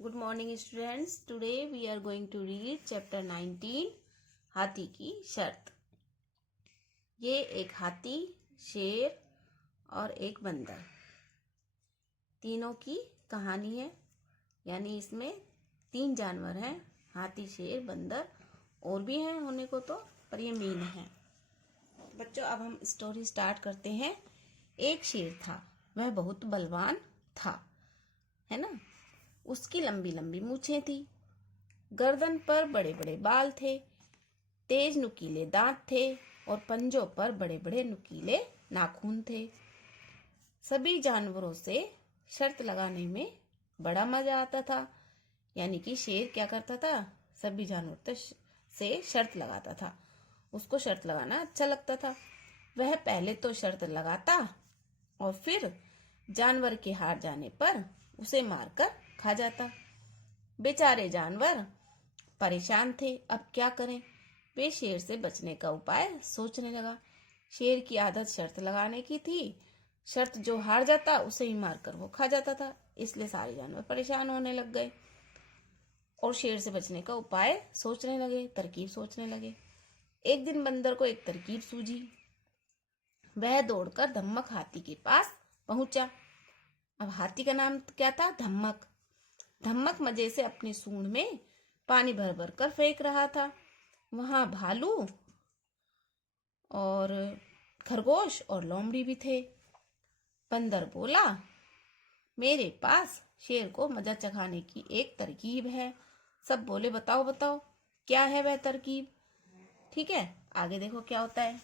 Good morning students. Today we are going to read chapter 19 हाथी की शर्त। ये एक हाथी, शेर और एक बंदर, तीनों की कहानी है। यानी इसमें 3 जानवर हैं, हाथी, शेर, बंदर, और भी हैं होने को तो, पर ये मेन है। बच्चों अब हम स्टोरी स्टार्ट करते हैं। एक शेर था, वह बहुत बलवान था, है ना। उसकी लंबी लंबी मूछें थी, गर्दन पर बड़े बड़े बाल थे, तेज नुकीले दांत थे और पंजों पर बड़े बड़े नुकीले नाखून थे। सभी जानवरों से शर्त लगाने में बड़ा मजा आता था। यानी कि शेर क्या करता था, सभी जानवरों से शर्त लगाता था। उसको शर्त लगाना अच्छा लगता था। वह पहले तो शर्त लगाता और फिर जानवर के हार जाने पर उसे मारकर खा जाता। बेचारे जानवर परेशान थे, अब क्या करें। वे शेर से बचने का उपाय सोचने लगा। शेर की आदत शर्त लगाने की थी। शर्त जो हार जाता उसे ही मारकर वो खा जाता था। इसलिए सारे जानवर परेशान होने लग गए और शेर से बचने का उपाय सोचने लगे, तरकीब सोचने लगे। एक दिन बंदर को एक तरकीब सूझी। वह दौड़कर धम्मक हाथी के पास पहुंचा। अब हाथी का नाम क्या था? धम्मक। धम्मक मजे से अपनी सूंड में पानी भर भर कर फेंक रहा था। वहां भालू और खरगोश और लोमड़ी भी थे। बंदर बोला, मेरे पास शेर को मजा चखाने की एक तरकीब है। सब बोले, बताओ बताओ क्या है वह तरकीब। ठीक है, आगे देखो क्या होता है।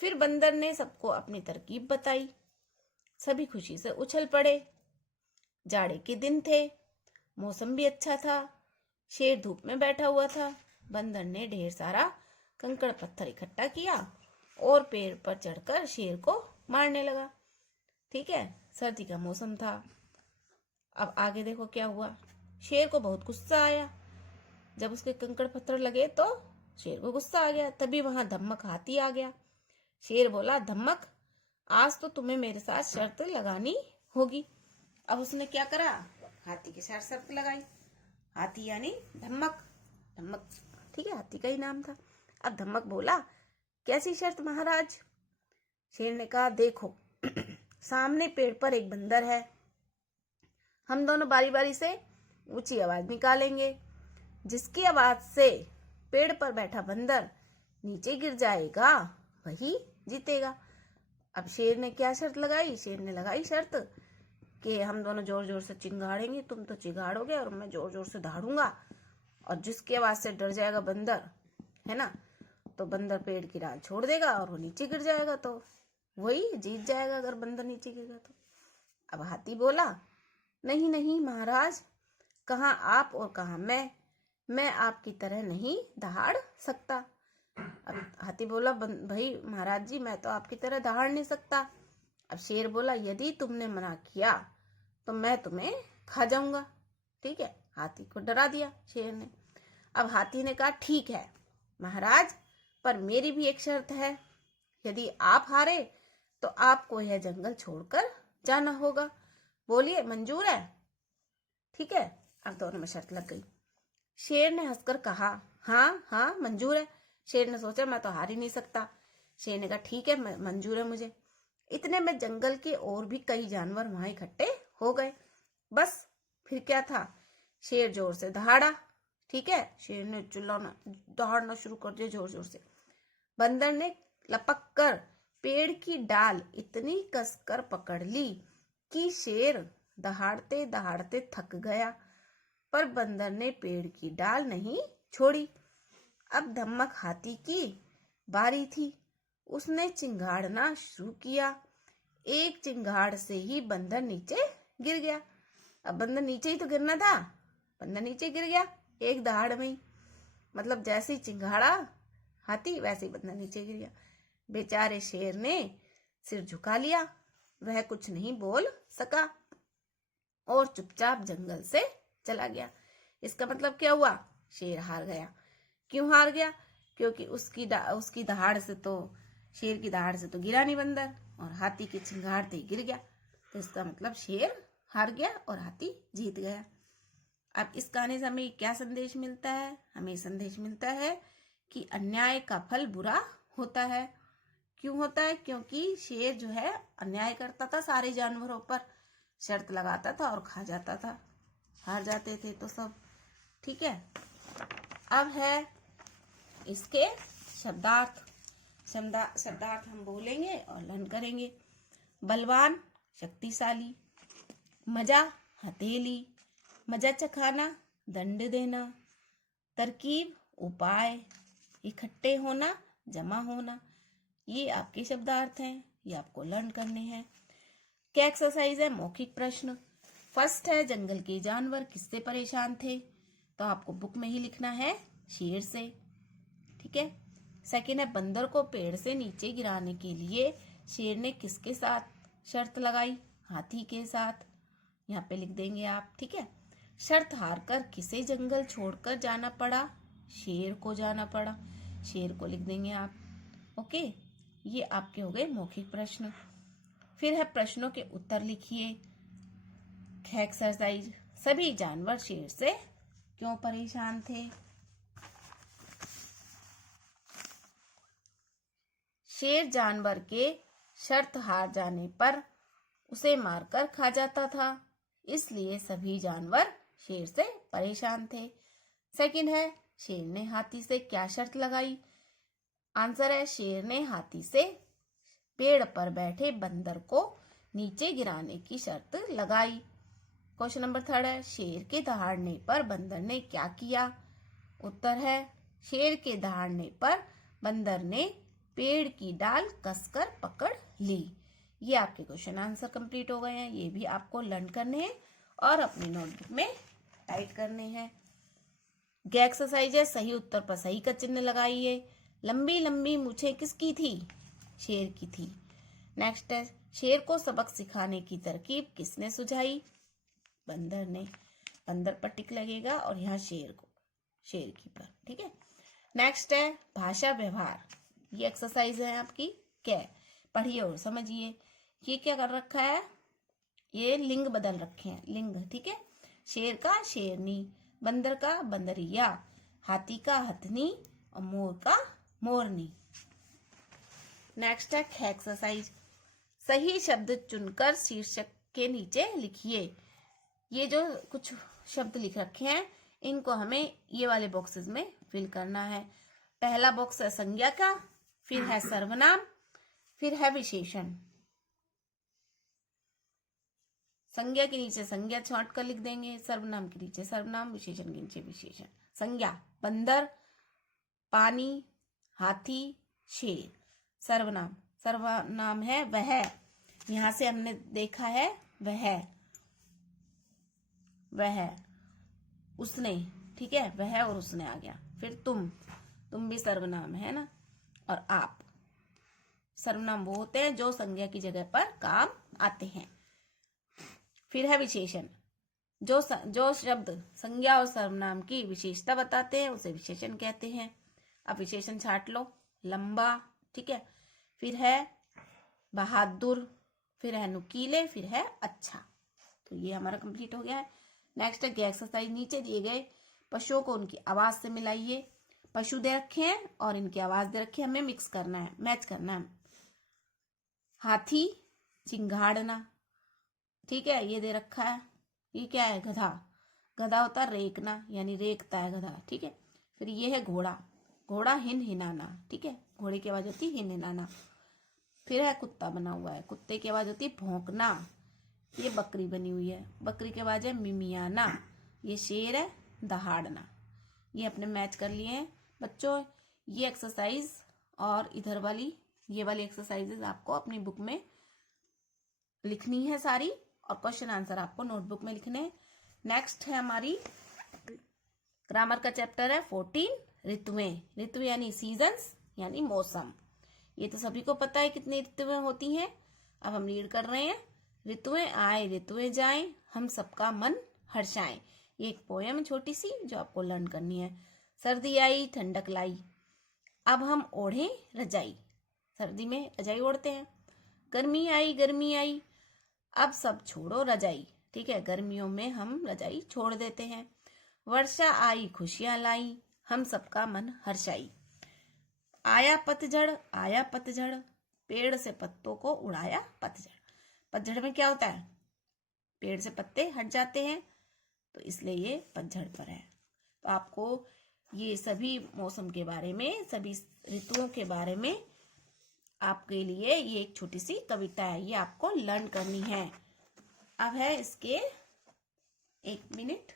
फिर बंदर ने सबको अपनी तरकीब बताई। सभी खुशी से उछल पड़े। जाड़े के दिन थे, मौसम भी अच्छा था। शेर धूप में बैठा हुआ था। बंदर ने ढेर सारा कंकड़ पत्थर इकट्ठा किया और पेड़ पर चढ़कर शेर को मारने लगा। ठीक है, सर्दी का मौसम था। अब आगे देखो क्या हुआ। शेर को बहुत गुस्सा आया। जब उसके कंकड़ पत्थर लगे तो शेर को गुस्सा आ गया। तभी वहां धम्मक हाथी आ गया। शेर बोला, धम्मक आज तो तुम्हें मेरे साथ शर्त लगानी होगी। अब उसने क्या करा, हाथी के साथ शर्त लगाई। हाथी यानी धम्मक। धम्मक, ठीक है, हाथी का ही नाम था। अब धम्मक बोला, कैसी शर्त महाराज? शेर ने कहा, देखो सामने पेड़ पर एक बंदर है। हम दोनों बारी बारी से ऊंची आवाज निकालेंगे। जिसकी आवाज से पेड़ पर बैठा बंदर नीचे गिर जाएगा वही जीतेगा। अब शेर ने क्या शर्त लगाई? शेर ने लगाई शर्त कि हम दोनों जोर जोर से चिंगाड़ेंगे। तुम तो चिंगाड़ोगे और मैं जोर जोर से दहाड़ूंगा, और जिसकी आवाज से डर जाएगा बंदर, है ना, तो बंदर पेड़ की डाल छोड़ देगा और वो नीचे गिर जाएगा, तो वही जीत जाएगा अगर बंदर नीचे गिर गया तो। अब हाथी बोला, नहीं नहीं महाराज, कहाँ आप और कहाँ मैं आपकी तरह नहीं दहाड़ सकता। अब हाथी बोला, भाई महाराज जी, मैं तो आपकी तरह दहाड़ नहीं सकता। अब शेर बोला, यदि तुमने मना किया तो मैं तुम्हें खा जाऊंगा। ठीक है, हाथी को डरा दिया शेर ने। अब हाथी ने कहा, ठीक है महाराज, पर मेरी भी एक शर्त है। यदि आप हारे तो आपको यह जंगल छोड़कर जाना होगा। बोलिए, मंजूर है? ठीक है, अब दोनों में शर्त लग गई। शेर ने हंसकर कहा, हाँ हाँ मंजूर है। शेर ने सोचा, मैं तो हार ही नहीं सकता। शेर ने कहा, ठीक है, मंजूर है मुझे। इतने में जंगल के और भी कई जानवर वहां इकट्ठे हो गए। बस फिर क्या था, शेर जोर से दहाड़ा। ठीक है, शेर ने चिल्लाना, दहाड़ना शुरू कर दिया जोर जोर से। बंदर ने लपक कर पेड़ की डाल इतनी कसकर पकड़ ली कि शेर दहाड़ते दहाड़ते थक गया, पर बंदर ने पेड़ की डाल नहीं छोड़ी। अब धम्मक हाथी की बारी थी। उसने चिंगाड़ना शुरू किया। एक चिंगाड़ से ही बंदर नीचे गिर गया। अब बंदर नीचे ही तो गिरना था, बंदर नीचे गिर गया एक दहाड़ में ही। मतलब जैसे ही चिंगाड़ा हाथी, वैसे ही बंदर नीचे गिर गया। बेचारे शेर ने सिर झुका लिया। वह कुछ नहीं बोल सका और चुपचाप जंगल से चला गया। इसका मतलब क्या हुआ? शेर हार गया। क्यों हार गया? क्योंकि उसकी दहाड़ से तो, शेर की दहाड़ से तो गिरा नहीं बंदर, और हाथी की चिंगाड़ते ही गिर गया। तो इसका मतलब शेर हार गया और हाथी जीत गया। अब इस गाने से हमें क्या संदेश मिलता है? हमें संदेश मिलता है कि अन्याय का फल बुरा होता है। क्यों होता है? क्योंकि शेर जो है अन्याय करता था सारे जानवरों पर, शर्त लगाता था और खा जाता था, हार जाते थे तो सब। ठीक है, अब है इसके शब्दार्थ। शब्दार्थ हम बोलेंगे और लर्न करेंगे। बलवान शक्तिशाली, मजा हथेली, मजा चखाना दंड देना, तरकीब उपाय, इकट्ठे होना जमा होना। ये आपके शब्दार्थ हैं, ये आपको लर्न करने हैं। क्या एक्सरसाइज है? मौखिक प्रश्न। फर्स्ट है जंगल के जानवर किससे परेशान थे? तो आपको बुक में ही लिखना है शेर से। ठीक है। सेकेंड है बंदर को पेड़ से नीचे गिराने के लिए शेर ने किसके साथ शर्त लगाई? हाथी के साथ। यहाँ पे लिख देंगे आप। ठीक है। शर्त हारकर किसे जंगल छोड़कर जाना पड़ा? शेर को जाना पड़ा, शेर को लिख देंगे आप। ओके, ये आपके हो गए मौखिक प्रश्न। फिर है प्रश्नों के उत्तर लिखिए। एक्सरसाइज, सभी जानवर शेर से क्यों परेशान थे? शेर जानवर के शर्त हार जाने पर उसे मारकर खा जाता था, इसलिए सभी जानवर शेर से परेशान थे। सेकंड है शेर ने हाथी से क्या शर्त लगाई? आंसर है शेर ने हाथी से पेड़ पर बैठे बंदर को नीचे गिराने की शर्त लगाई। क्वेश्चन नंबर थर्ड है शेर के दहाड़ने पर बंदर ने क्या किया? उत्तर है शेर के दहाड़ने पर बंदर ने पेड़ की डाल कसकर पकड़ ली। ये आपके क्वेश्चन आंसर कंप्लीट हो गए हैं। ये भी आपको लर्न करने हैं और अपनी नोटबुक में टाइप करने हैं। गे एक्सरसाइज है, सही उत्तर पर सही का चिन्ह लगाइए। लंबी लंबी मूछें किसकी थी? शेर की थी। नेक्स्ट है शेर को सबक सिखाने की तरकीब किसने सुझाई? बंदर ने। बंदर पर टिक लगेगा और यहाँ शेर को, शेर की पर। ठीक है। नेक्स्ट है भाषा व्यवहार। ये एक्सरसाइज है आपकी। क्या पढ़िए और समझिए। ये क्या कर रखा है? ये लिंग बदल रखे हैं, लिंग। ठीक है। शेर का शेरनी, बंदर का बंदरिया, हाथी का हथनी और मोर का मोरनी। नेक्स्ट है एक्सरसाइज, सही शब्द चुनकर शीर्षक के नीचे लिखिए। ये जो कुछ शब्द लिख रखे हैं इनको हमें ये वाले बॉक्सेस में फिल करना है। पहला बॉक्स है संज्ञा का, फिर है सर्वनाम, फिर है विशेषण। संज्ञा के नीचे संज्ञा छांट कर लिख देंगे, सर्वनाम के नीचे सर्वनाम, विशेषण के नीचे विशेषण। संज्ञा बंदर, पानी, हाथी, शेर। सर्वनाम, सर्वनाम है वह, यहां से हमने देखा है वह, उसने। ठीक है, वह और उसने आ गया। फिर तुम भी सर्वनाम है ना। और आप, सर्वनाम वो होते हैं जो संज्ञा की जगह पर काम आते हैं। फिर है विशेषण, जो शब्द संज्ञा और सर्वनाम की विशेषता बताते हैं उसे विशेषण कहते हैं। अब विशेषण छाट लो, लंबा। ठीक है। फिर है बहादुर, फिर है नुकीले, फिर है अच्छा। तो ये हमारा कंप्लीट हो गया है। नेक्स्ट है एक्सरसाइज, नीचे दिए गए पशुओं को उनकी आवाज से मिलाइए। पशु दे रखे हैं और इनकी आवाज दे रखी है, हमें मिक्स करना है, मैच करना है। हाथी चिंगाड़ना। ठीक है, ये दे रखा है। ये क्या है? गधा। गधा होता है रेकना, यानी रेकता है गधा। ठीक है। फिर ये है घोड़ा, घोड़ा हिन हिनाना। ठीक है, घोड़े की आवाज होती है हिन हिनाना। फिर है कुत्ता बना हुआ है, कुत्ते की आवाज होती है भौंकना। ये बकरी बनी हुई है, बकरी की आवाज है मिमियाना। ये शेर है दहाड़ना। ये अपने मैच कर लिए हैं बच्चों। ये एक्सरसाइज और इधर वाली, ये वाली एक्सरसाइजेज आपको अपनी बुक में लिखनी है सारी, और क्वेश्चन आंसर आपको नोटबुक में लिखने हैं। नेक्स्ट है हमारी ग्रामर का चैप्टर है 14 ऋतुएं। ऋतु यानी सीजन्स, यानी मौसम। ये तो सभी को पता है कितनी ऋतुएं होती हैं। अब हम रीड कर रहे हैं। ऋतुएं आए ऋतुएं जाएं, हम सबका मन हर्षाएं। ये एक पोयम है छोटी सी जो आपको लर्न करनी है। सर्दी आई ठंडक लाई, अब हम ओढ़े रजाई। सर्दी में रजाई ओढ़ते हैं। गर्मी आई, अब सब छोड़ो रजाई। ठीक है, गर्मियों में हम रजाई छोड़ देते हैं। वर्षा आई खुशियां लाई, हम सबका मन हर्षाई। आया पतझड़, पेड़ से पत्तों को उड़ाया पतझड़। पतझड़ में क्या होता है, पेड़ से पत्ते हट जाते हैं, तो इसलिए ये पतझड़ पर है। तो आपको ये सभी मौसम के बारे में, सभी ऋतुओं के बारे में आपके लिए ये एक छोटी सी कविता है, ये आपको लर्न करनी है। अब है इसके 1 मिनट।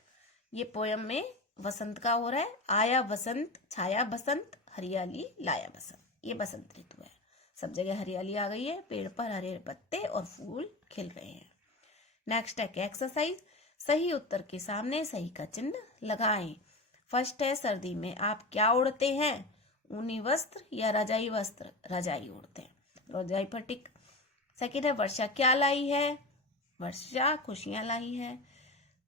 ये पोयम में वसंत का हो रहा है। आया वसंत, छाया बसंत, हरियाली लाया बसंत। ये बसंत ऋतु है, सब जगह हरियाली आ गई है, पेड़ पर हरे पत्ते और फूल खिल रहे हैं। नेक्स्ट है एक्सरसाइज। सही उत्तर के सामने सही का चिन्ह लगाएं। फर्स्ट है सर्दी में आप क्या ओढ़ते हैं, ऊनी वस्त्र या रजाई वस्त्र, रजाई ओढ़ते हैं, रजाई पर टिक। सेकेंड है वर्षा क्या लाई है, वर्षा खुशियां लाई है।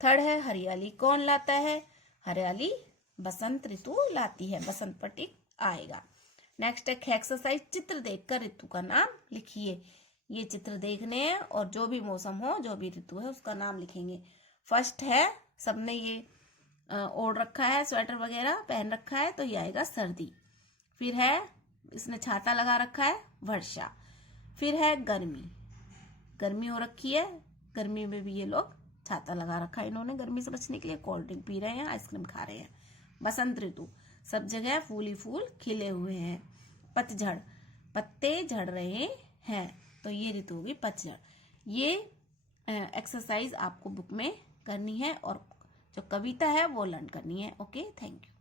थर्ड है हरियाली कौन लाता है, हरियाली बसंत ऋतु लाती है, बसंत पर टिक आएगा। नेक्स्ट है एक्सरसाइज। चित्र देखकर ऋतु का नाम लिखिए। ये चित्र देखने हैं और जो भी मौसम हो, जो भी ऋतु है, उसका नाम लिखेंगे। फर्स्ट है, सबने ये ओढ़ रखा है, स्वेटर वगैरह पहन रखा है, तो ये आएगा सर्दी। फिर है इसने छाता लगा रखा है, वर्षा। फिर है गर्मी, गर्मी हो रखी है, गर्मी में भी ये लोग छाता लगा रखा है इन्होंने, गर्मी से बचने के लिए कोल्ड ड्रिंक पी रहे हैं, आइसक्रीम खा रहे हैं। बसंत ऋतु, सब जगह फूल ही फूल खिले हुए हैं। पतझड़, पत्ते झड़ रहे हैं, तो ये ऋतु होगी पतझड़। ये एक्सरसाइज आपको बुक में करनी है और जो कविता है वो लर्न करनी है। Okay, thank you.